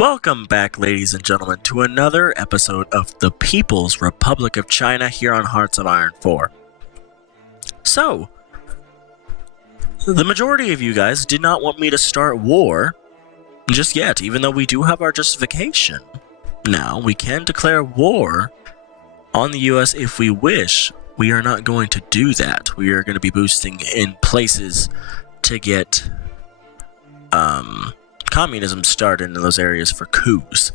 Welcome back, ladies and gentlemen, to another episode of the People's Republic of China here on Hearts of Iron 4. So, the majority of you guys did not want me to start war just yet, even though we do have our justification. Now, we can declare war on the US if we wish. We are not going to do that. We are going to be boosting in places to get communism started in those areas for coups.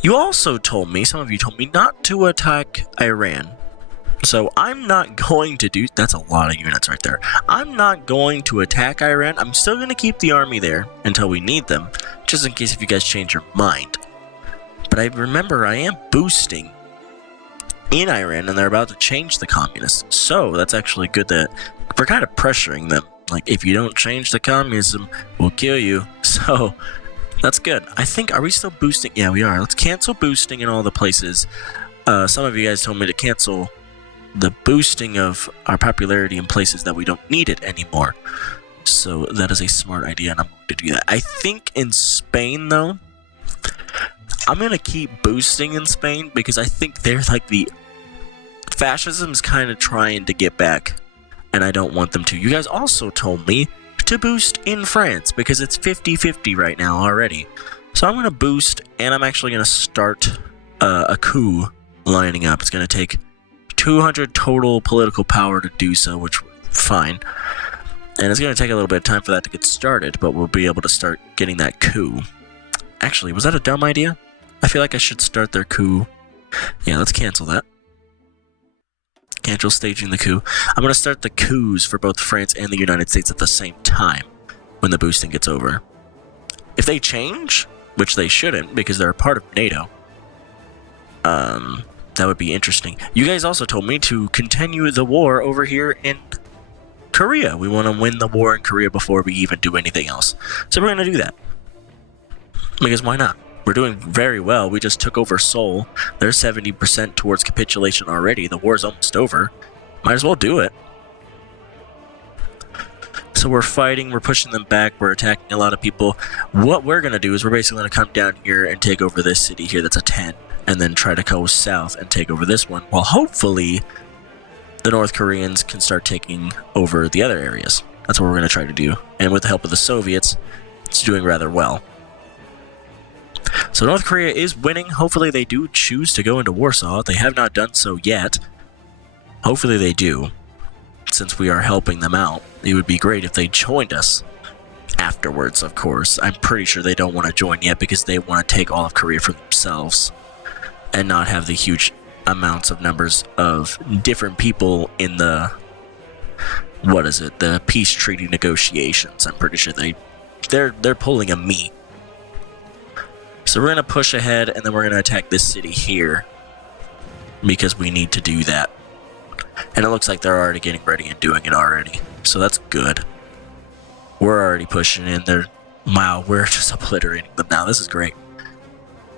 You also told me, some of you told me, not to attack Iran. So I'm not going to do, that's a lot of units right there. I'm not going to attack Iran. I'm still going to keep the army there until we need them, just in case if you guys change your mind. But I remember I am boosting in Iran and they're about to change the communists. So that's actually good that we're kind of pressuring them. Like, if you don't change the communism, we'll kill you. So, that's good. I think, are we still boosting? Yeah, we are. Let's cancel boosting in all the places. Some of you guys told me to cancel the boosting of our popularity in places that we don't need it anymore. So, that is a smart idea, and I'm going to do that. I think in Spain, though, I'm going to keep boosting in Spain, because I think they're like the... Fascism's kind of trying to get back, and I don't want them to. You guys also told me to boost in France, because it's 50-50 right now already. So I'm going to boost, and I'm actually going to start a coup lining up. It's going to take 200 total political power to do so, which fine. And it's going to take a little bit of time for that to get started, but we'll be able to start getting that coup. Actually, was that a dumb idea? I feel like I should start their coup. Yeah, let's cancel that. Cancel staging the coup. I'm going to start the coups for both France and the United States at the same time when the boosting gets over. If they change, which they shouldn't because they're a part of NATO, that would be interesting. You guys also told me to continue the war over here in Korea. We want to win the war in Korea before we even do anything else. So we're going to do that. Because why not? We're doing very well. We just took over Seoul. They're 70% towards capitulation already. The war's almost over. Might as well do it. So we're fighting. We're pushing them back. We're attacking a lot of people. What we're going to do is we're basically going to come down here and take over this city here that's a 10. And then try to go south and take over this one. While hopefully the North Koreans can start taking over the other areas. That's what we're going to try to do. And with the help of the Soviets, it's doing rather well. So North Korea is winning. Hopefully they do choose to go into Warsaw. They have not done so yet. Hopefully they do, since we are helping them out. It would be great if they joined us afterwards, of course. I'm pretty sure they don't want to join yet because they want to take all of Korea for themselves and not have the huge amounts of numbers of different people in the, what is it, the peace treaty negotiations. I'm pretty sure they're pulling a me. So we're going to push ahead, and then we're going to attack this city here, because we need to do that. And it looks like they're already getting ready and doing it already, so that's good. We're already pushing in there. Wow, we're just obliterating them now. This is great.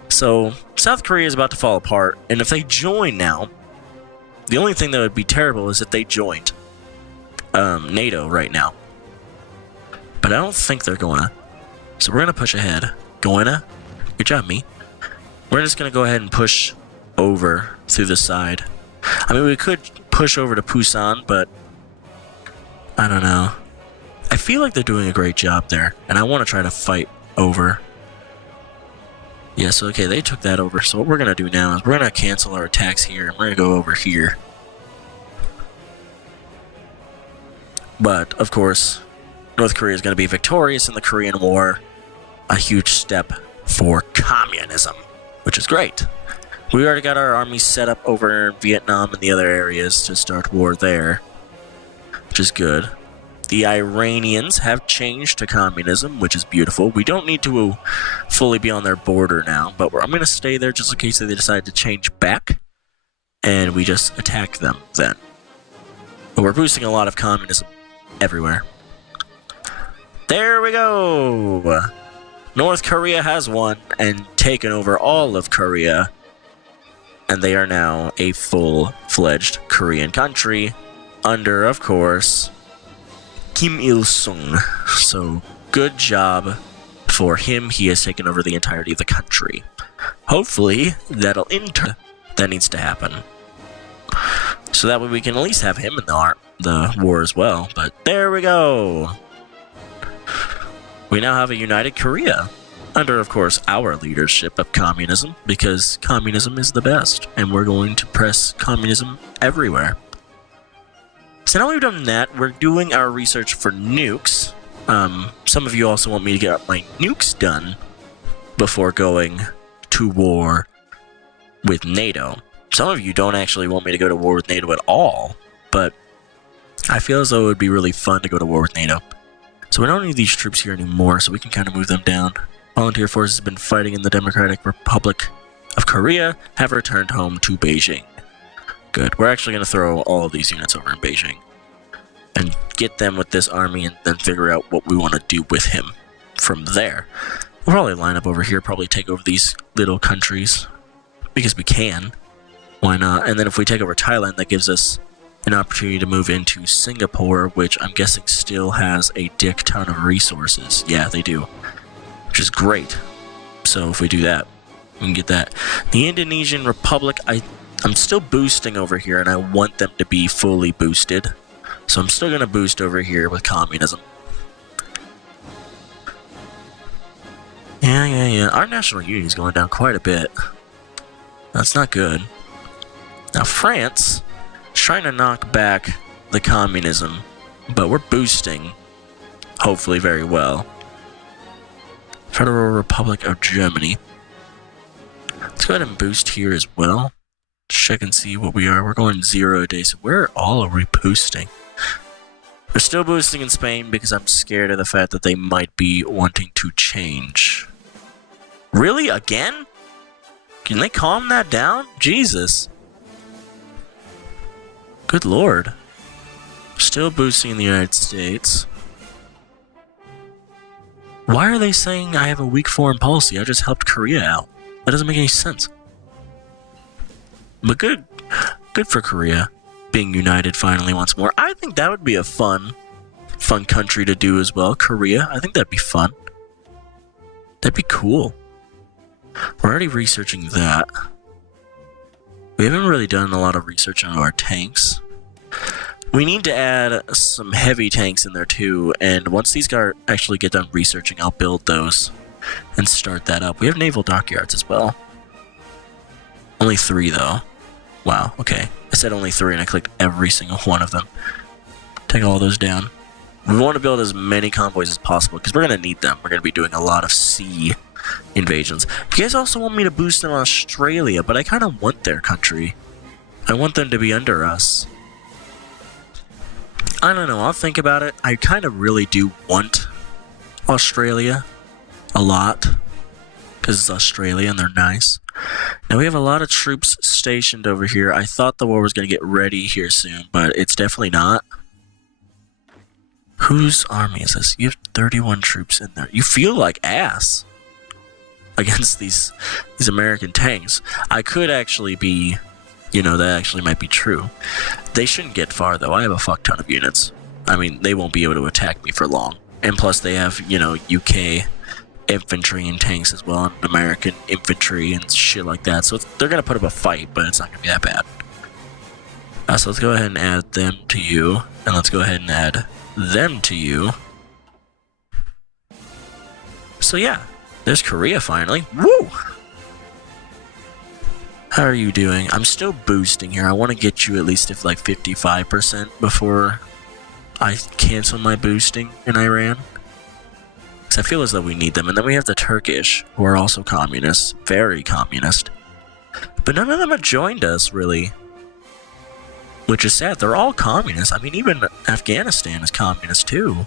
So South Korea is about to fall apart, and if they join now, the only thing that would be terrible is if they joined NATO right now. But I don't think they're going to. So we're going to push ahead. Going to? Good job, me. We're just going to go ahead and push over through the side. I mean, we could push over to Busan, but I don't know. I feel like they're doing a great job there, and I want to try to fight over. Yes, okay, they took that over. So what we're going to do now is we're going to cancel our attacks here, and we're going to go over here. But, of course, North Korea is going to be victorious in the Korean War. A huge step for communism, which is great. We already got our armies set up over in Vietnam and the other areas to start war there, which is good. The Iranians have changed to communism, which is beautiful. We don't need to fully be on their border now, but I'm going to stay there just in case they decide to change back, and we just attack them then. But we're boosting a lot of communism everywhere. There we go! North Korea has won and taken over all of Korea, and they are now a full-fledged Korean country under, of course, Kim Il-sung. So, good job For him, he has taken over the entirety of the country. Hopefully, that needs to happen. So that way we can at least have him in the war as well. But there we go. We now have a united Korea. Under, of course, our leadership of communism. Because communism is the best. And we're going to press communism everywhere. So now we've done that, we're doing our research for nukes. Some of you also want me to get my nukes done before going to war with NATO. Some of you don't actually want me to go to war with NATO at all, but I feel as though it would be really fun to go to war with NATO. So we don't need these troops here anymore, so we can kind of move them down. Volunteer forces have been fighting in the Democratic Republic of Korea, have returned home to Beijing. Good. We're actually going to throw all of these units over in Beijing and get them with this army and then figure out what we want to do with him from there. We'll probably line up over here, probably take over these little countries because we can. Why not? And then if we take over Thailand, that gives us an opportunity to move into Singapore, which I'm guessing still has a dick ton of resources. Yeah, they do. Which is great. So if we do that, we can get that. The Indonesian Republic, I'm still boosting over here, and I want them to be fully boosted. So I'm still going to boost over here with communism. Yeah. Our national unity is going down quite a bit. That's not good. Now France is trying to knock back the communism, but we're boosting, hopefully very well. Federal Republic of Germany. Let's go ahead and boost here as well. Check and see what we are. We're going 0 a day, so where all are we boosting? We're still boosting in Spain because I'm scared of the fact that they might be wanting to change. Really? Again? Can they calm that down? Jesus. Good lord. Still boosting in the United States. Why are they saying I have a weak foreign policy? I just helped Korea out. That doesn't make any sense. But good for Korea being united finally once more. I think that would be a fun country to do as well. Korea, I think that'd be fun. That'd be cool. We're already researching that. We haven't really done a lot of research on our tanks. We need to add some heavy tanks in there too, and once these guys actually get done researching, I'll build those and start that up. We have naval dockyards as well. Only 3 though. Wow, okay. I said only 3 and I clicked every single one of them. Take all those down. We want to build as many convoys as possible because we're going to need them. We're going to be doing a lot of sea invasions. You guys also want me to boost in Australia, but I kind of want their country. I want them to be under us. I don't know, I'll think about it. I kind of really do want Australia a lot because it's Australia and they're nice. Now we have a lot of troops stationed over here. I thought the war was going to get ready here soon, but it's definitely not. Whose army is this? You have 31 troops in there. You feel like ass against these American tanks. I could actually be, you know, that actually might be true. They shouldn't get far though. I have a fuck ton of units. I mean, they won't be able to attack me for long. And plus they have, you know, UK infantry and tanks as well, and American infantry and shit like that. So they're going to put up a fight, but it's not going to be that bad. So let's go ahead and add them to you. And let's go ahead and add them to you. So yeah, there's Korea finally. Woo! How are you doing? I'm still boosting here. I want to get you at least if like 55% before I cancel my boosting in Iran. Because I feel as though we need them. And then we have the Turkish, who are also communists. Very communist. But none of them have joined us, really. Which is sad. They're all communists. I mean, even Afghanistan is communist, too.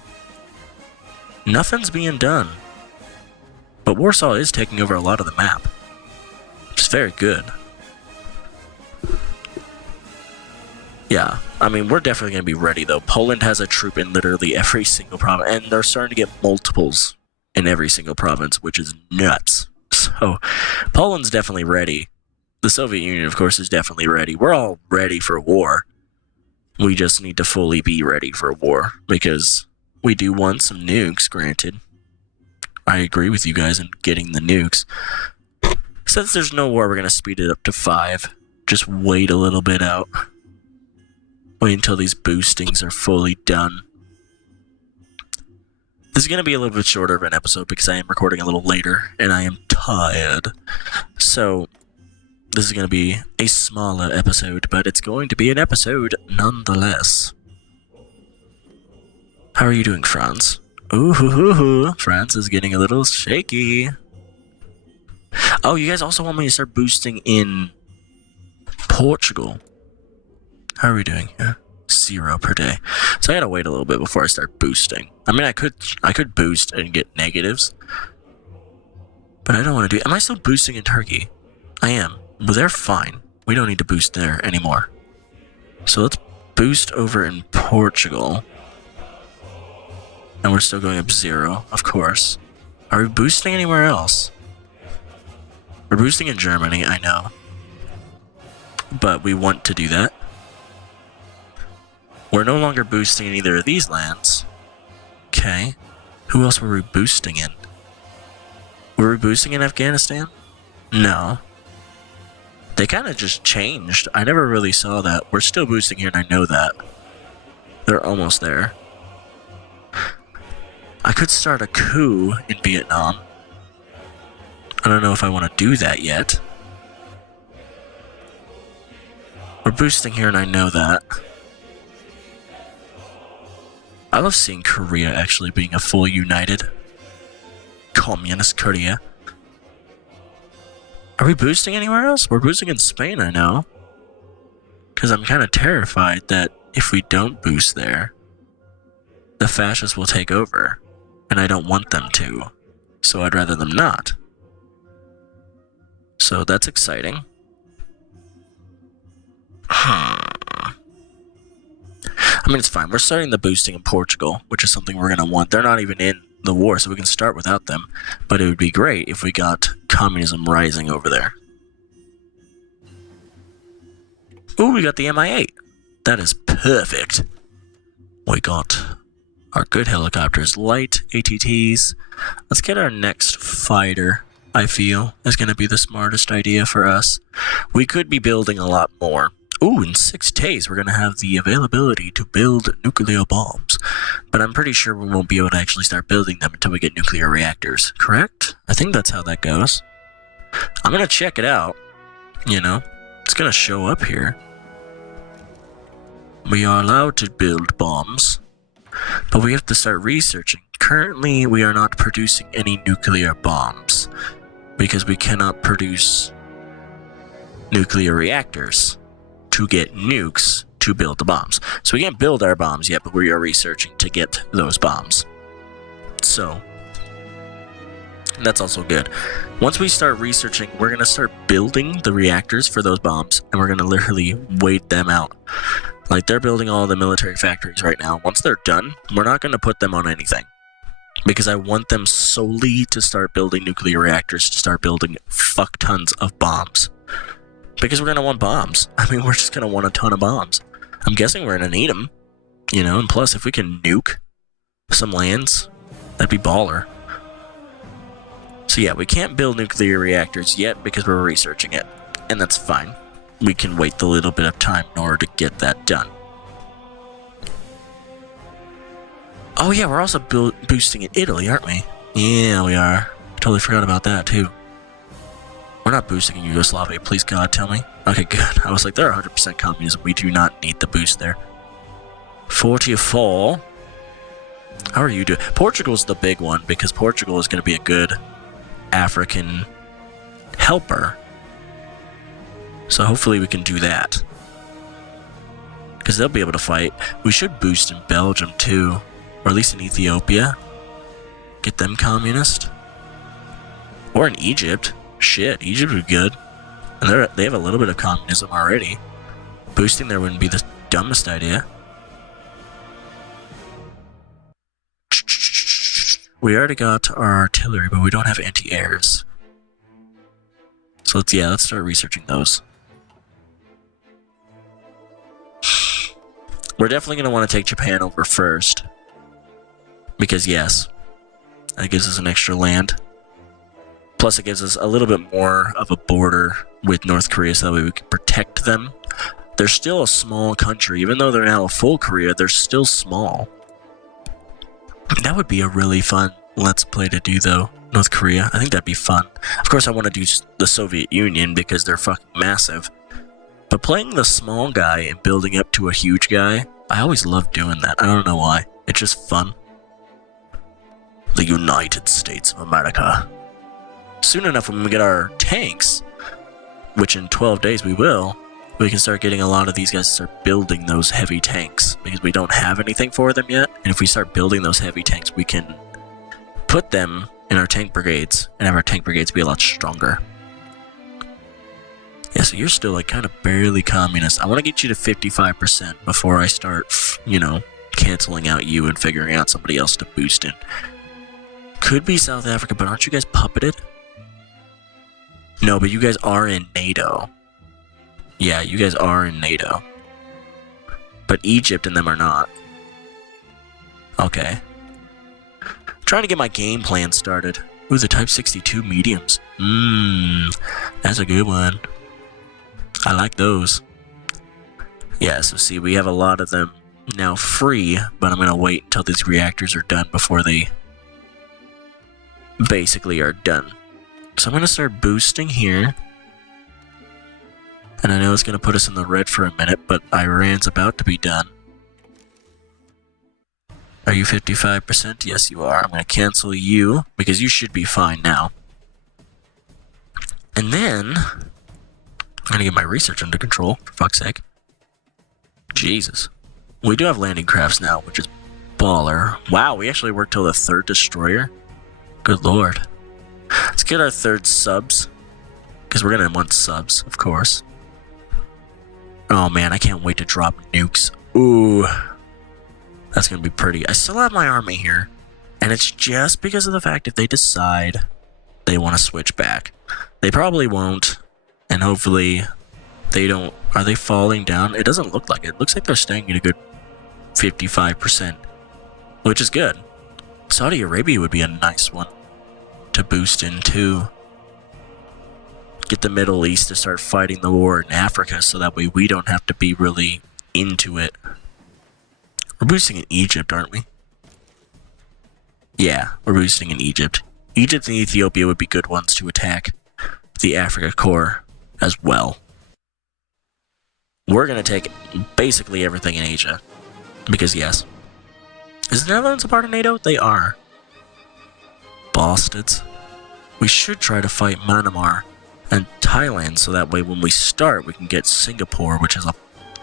Nothing's being done. But Warsaw is taking over a lot of the map. Which is very good. Yeah, I mean, we're definitely going to be ready, though. Poland has a troop in literally every single province, and they're starting to get multiples in every single province, which is nuts. So, Poland's definitely ready. The Soviet Union, of course, is definitely ready. We're all ready for war. We just need to fully be ready for war, because we do want some nukes, granted. I agree with you guys in getting the nukes. Since there's no war, we're going to speed it up to 5. Just wait a little bit out. Wait until these boostings are fully done. This is going to be a little bit shorter of an episode because I am recording a little later and I am tired. So, this is going to be a smaller episode, but it's going to be an episode nonetheless. How are you doing, Franz? Ooh, Franz is getting a little shaky. Oh, you guys also want me to start boosting in Portugal. How are we doing here? 0 per day. So I gotta wait a little bit before I start boosting. I mean, I could boost and get negatives, but I don't want to do. Am I still boosting in Turkey? I am. Well, they're fine. We don't need to boost there anymore. So let's boost over in Portugal. And we're still going up 0, of course. Are we boosting anywhere else? We're boosting in Germany, I know. But we want to do that. We're no longer boosting in either of these lands. Okay. Who else were we boosting in? Were we boosting in Afghanistan? No. They kind of just changed. I never really saw that. We're still boosting here and I know that. They're almost there. I could start a coup in Vietnam. I don't know if I want to do that yet. We're boosting here and I know that. I love seeing Korea actually being a full united communist Korea. Are we boosting anywhere else? We're boosting in Spain, I know. Because I'm kind of terrified that if we don't boost there, the fascists will take over. And I don't want them to. So I'd rather them not. So that's exciting. I mean, it's fine. We're starting the boosting in Portugal, which is something we're going to want. They're not even in the war, so we can start without them. But it would be great if we got communism rising over there. Ooh, we got the Mi-8. That is perfect. We got our good helicopters, light ATTs. Let's get our next fighter, I feel, is going to be the smartest idea for us. We could be building a lot more. Ooh, in 6 days, we're going to have the availability to build nuclear bombs. But I'm pretty sure we won't be able to actually start building them until we get nuclear reactors, correct? I think that's how that goes. I'm going to check it out, you know. It's going to show up here. We are allowed to build bombs, but we have to start researching. Currently, we are not producing any nuclear bombs because we cannot produce nuclear reactors to get nukes to build the bombs. So we can't build our bombs yet, but we are researching to get those bombs. So that's also good. Once we start researching, we're going to start building the reactors for those bombs, and we're going to literally wait them out. Like, they're building all the military factories right now. Once they're done, we're not going to put them on anything. Because I want them solely to start building nuclear reactors, to start building fuck tons of bombs. Because we're going to want bombs. I mean, we're just going to want a ton of bombs. I'm guessing we're going to need them. You know, and plus, if we can nuke some lands, that'd be baller. So yeah, we can't build nuclear reactors yet because we're researching it. And that's fine. We can wait the little bit of time in order to get that done. Oh yeah, we're also boosting in Italy, aren't we? Yeah, we are. Totally forgot about that, too. We're not boosting in Yugoslavia, please God, tell me. Okay, good. I was like, they're 100% communism. We do not need the boost there. 44. How are you doing? Portugal's the big one, because Portugal is going to be a good African helper. So hopefully we can do that. Because they'll be able to fight. We should boost in Belgium, too. Or at least in Ethiopia. Get them communist. Or in Egypt. Shit, Egypt would be good. And they have a little bit of communism already. Boosting there wouldn't be the dumbest idea. We already got our artillery, but we don't have anti-airs. So let's start researching those. We're definitely going to want to take Japan over first. Because yes, That gives us an extra land. Plus, it gives us a little bit more of a border with North Korea so that way we can protect them. They're still a small country. Even though they're now a full Korea, they're still small. That would be a really fun Let's Play to do, though. North Korea. I think that'd be fun. Of course, I want to do the Soviet Union because they're fucking massive. But playing the small guy and building up to a huge guy, I always love doing that. I don't know why. It's just fun. The United States of America. Soon enough, when we get our tanks, which in 12 days we will, we can start getting a lot of these guys to start building those heavy tanks, because we don't have anything for them yet. And if we start building those heavy tanks, we can put them in our tank brigades and have our tank brigades be a lot stronger. Yeah, so you're still like kind of barely communist. I want to get you to 55% before I start, you know, canceling out you and figuring out somebody else to boost in. Could be South Africa, but aren't you guys puppeted? No, but you guys are in NATO. Yeah, you guys are in NATO. But Egypt and them are not. Okay. Trying to get my game plan started. Ooh, the Type 62 mediums. That's a good one. I like those. Yeah, so see, we have a lot of them now free, but I'm going to wait until these reactors are done before they basically are done. So I'm going to start boosting here. And I know it's going to put us in the red for a minute, but Iran's about to be done. Are you 55%? Yes, you are. I'm going to cancel you, because you should be fine now. And then, I'm going to get my research under control, for fuck's sake. Jesus. We do have landing crafts now, which is baller. Wow, we actually worked till the 3rd destroyer? Good lord. Let's get our 3rd subs, because we're going to want subs, of course. Oh man, I can't wait to drop nukes. Ooh. That's going to be pretty. I still have my army here. And it's just because of the fact if they decide they want to switch back. They probably won't. And hopefully they don't. Are they falling down? It doesn't look like it. It looks like they're staying at a good 55%. Which is good. Saudi Arabia would be a nice one to boost into. Get the Middle East to start fighting the war in Africa so that way we don't have to be really into it. We're boosting in Egypt, aren't we? Yeah, we're boosting in Egypt. Egypt and Ethiopia would be good ones to attack the Africa core as well. We're going to take basically everything in Asia. Because yes. Is the Netherlands a part of NATO? They are. Bastards. We should try to fight Myanmar and Thailand so that way when we start we can get Singapore, which has a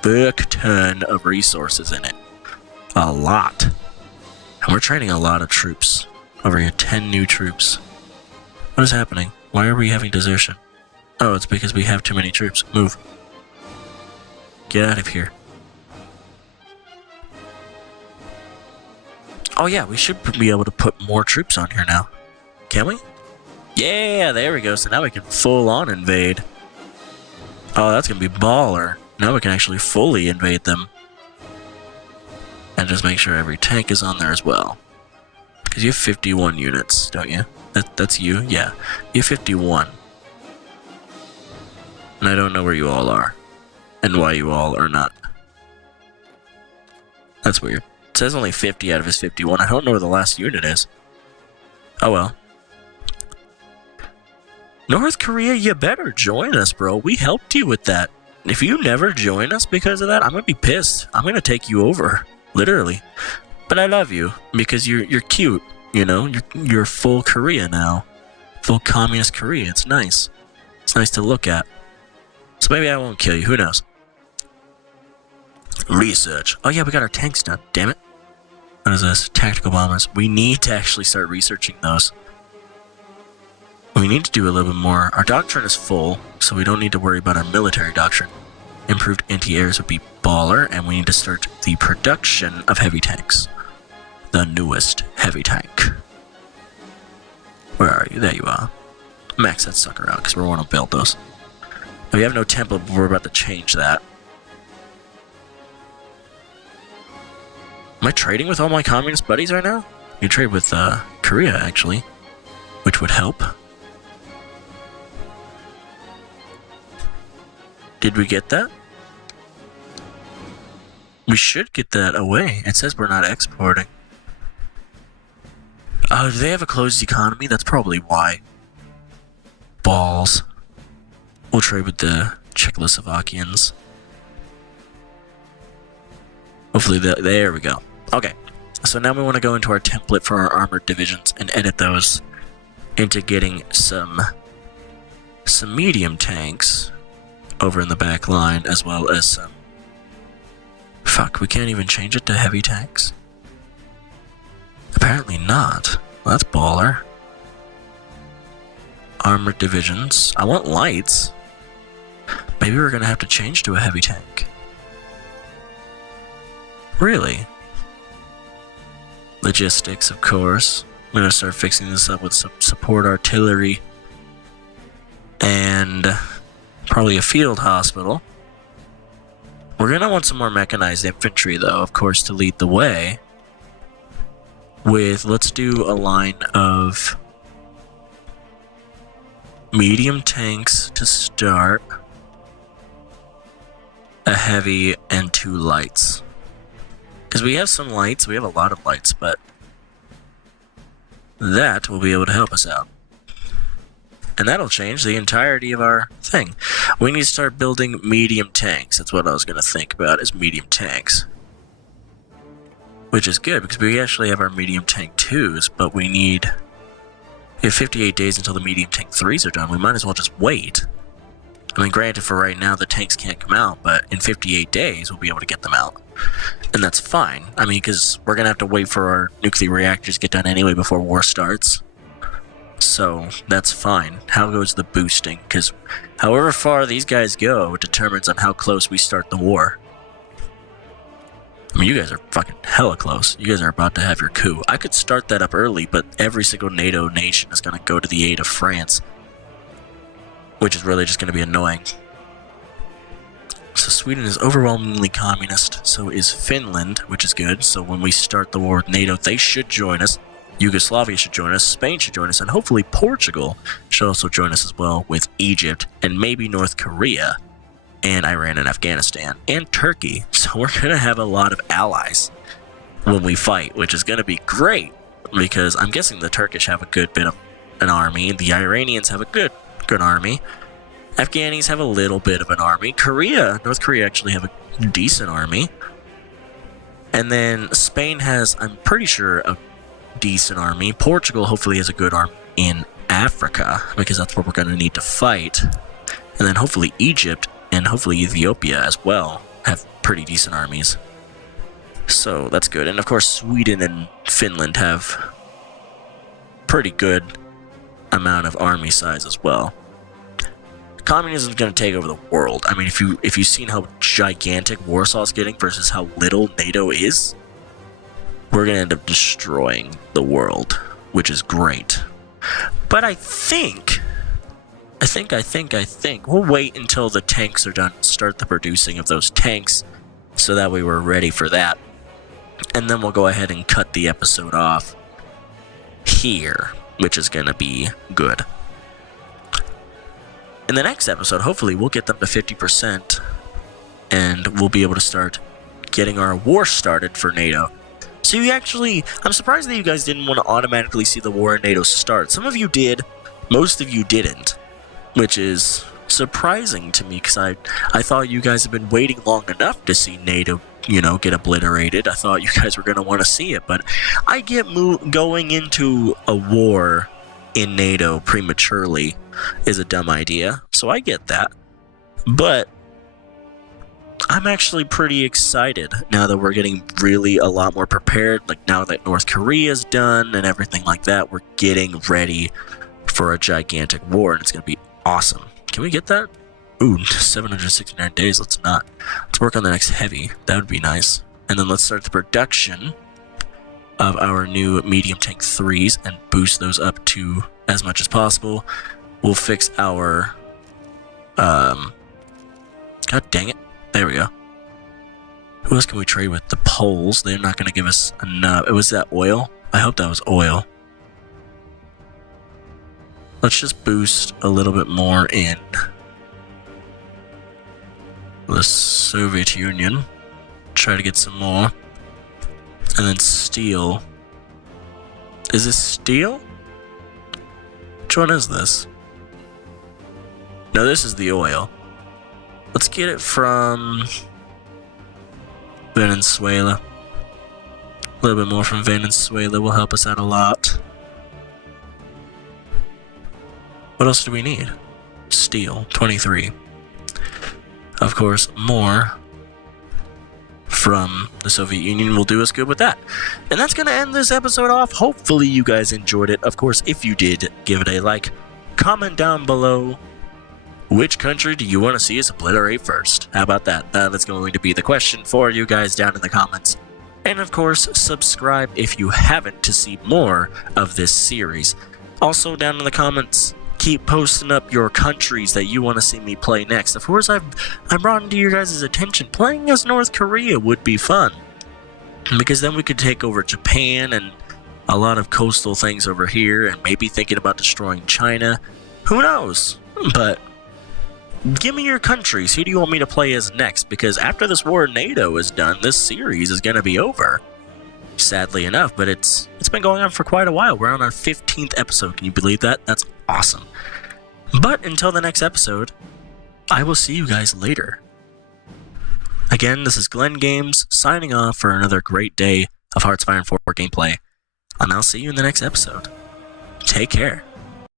fuck ton of resources in it. A lot. And we're training a lot of troops. Over here, 10 new troops. What is happening? Why are we having desertion? Oh, it's because we have too many troops. Move. Get out of here. Oh yeah, we should be able to put more troops on here now. Can we? Yeah, there we go. So now we can full on invade. Oh, that's going to be baller. Now we can actually fully invade them. And just make sure every tank is on there as well. Because you have 51 units, don't you? That's you? Yeah. You have 51. And I don't know where you all are. And why you all are not. That's weird. It says only 50 out of his 51. I don't know where the last unit is. Oh well. North Korea, you better join us, bro. We helped you with that. If you never join us because of that, I'm going to be pissed. I'm going to take you over. Literally. But I love you because you're cute, you know? You're full Korea now. Full communist Korea. It's nice. It's nice to look at. So maybe I won't kill you. Who knows? Research. Oh yeah, we got our tanks done. Damn it. What is this? Tactical bombers. We need to actually start researching those. We need to do a little bit more. Our doctrine is full, so we don't need to worry about our military doctrine. Improved anti-airs would be baller, and we need to start the production of heavy tanks. The newest heavy tank. Where are you? There you are. Max that sucker out, because we want to build those. We have no template, but we're about to change that. Am I trading with all my communist buddies right now? You trade with Korea, actually, which would help. Did we get that? We should get that away. It says we're not exporting. Oh, do they have a closed economy? That's probably why. Balls. We'll trade with the Czechoslovakians. Hopefully, there we go. Okay, so now we want to go into our template for our armored divisions and edit those into getting some medium tanks over in the back line, as well as some... Fuck, we can't even change it to heavy tanks? Apparently not. Well, that's baller. Armored divisions. I want lights. Maybe we're gonna have to change to a heavy tank. Really? Logistics, of course. I'm gonna start fixing this up with some support artillery and probably a field hospital. We're gonna want some more mechanized infantry, though, of course, to lead the way. Let's do a line of medium tanks to start, a heavy, and 2 lights. Because we have some lights, we have a lot of lights, but that will be able to help us out. And that'll change the entirety of our thing. We need to start building medium tanks. That's what I was going to think about, is medium tanks. Which is good, because we actually have our medium tank 2s, but we have 58 days until the medium tank 3s are done. We might as well just wait. I mean, granted, for right now, the tanks can't come out, but in 58 days, we'll be able to get them out. And that's fine. I mean, because we're going to have to wait for our nuclear reactors to get done anyway before war starts. So, that's fine. How goes the boosting? Because however far these guys go determines on how close we start the war. I mean, you guys are fucking hella close. You guys are about to have your coup. I could start that up early, but every single NATO nation is going to go to the aid of France. Which is really just going to be annoying. So Sweden is overwhelmingly communist, so is Finland, which is good. So when we start the war with NATO, they should join us. Yugoslavia should join us, Spain should join us, and hopefully Portugal should also join us as well, with Egypt, and maybe North Korea, and Iran and Afghanistan, and Turkey. So we're going to have a lot of allies when we fight, which is going to be great, because I'm guessing the Turkish have a good bit of an army, the Iranians have a good army, Afghanis have a little bit of an army, North Korea actually have a decent army, and then Spain has, I'm pretty sure, a decent army. Portugal hopefully has a good army in Africa, because that's where we're going to need to fight, and then hopefully Egypt and hopefully Ethiopia as well have pretty decent armies. So that's good. And of course Sweden and Finland have pretty good amount of army size as well. Communism is going to take over the world. I mean, if you've seen how gigantic Warsaw's getting versus how little NATO is, we're going to end up destroying the world, which is great. But I think we'll wait until the tanks are done and start the producing of those tanks, so that way we're ready for that. And then we'll go ahead and cut the episode off here, which is going to be good. In the next episode, hopefully, we'll get them to 50%, and we'll be able to start getting our war started for NATO. So I'm surprised that you guys didn't want to automatically see the war in NATO start. Some of you did, most of you didn't, which is surprising to me, because I thought you guys have been waiting long enough to see NATO, get obliterated. I thought you guys were going to want to see it, but I get going into a war in NATO prematurely is a dumb idea, so I get that. But I'm actually pretty excited now that we're getting really a lot more prepared. Like, now that North Korea's done and everything like that, we're getting ready for a gigantic war, and it's going to be awesome. Can we get that? Ooh, 769 days. Let's work on the next heavy. That would be nice. And then let's start the production of our new medium tank 3s and boost those up to as much as possible. We'll fix our... God dang it. There we go. Who else can we trade with? The Poles. They're not going to give us enough. Was that oil? I hope that was oil. Let's just boost a little bit more in the Soviet Union. Try to get some more. And then steel. Is this steel? Which one is this? No, this is the oil. Let's get it from Venezuela. A little bit more from Venezuela will help us out a lot. What else do we need? Steel, 23. Of course, more from the Soviet Union will do us good with that. And that's going to end this episode off. Hopefully you guys enjoyed it. Of course, if you did, give it a like. Comment down below, which country do you want to see us obliterate first? How about that? That is going to be the question for you guys down in the comments. And of course, subscribe if you haven't to see more of this series. Also down in the comments, keep posting up your countries that you want to see me play next. Of course, I've brought into your guys' attention, playing as North Korea would be fun. Because then we could take over Japan and a lot of coastal things over here, and maybe thinking about destroying China. Who knows? But give me your countries. Who do you want me to play as next? Because after this war NATO is done, this series is going to be over. Sadly enough, but it's been going on for quite a while. We're on our 15th episode. Can you believe that? That's awesome. But until the next episode, I will see you guys later. Again, this is Glenn Games signing off for another great day of Hearts of Iron 4 gameplay. And I'll see you in the next episode. Take care.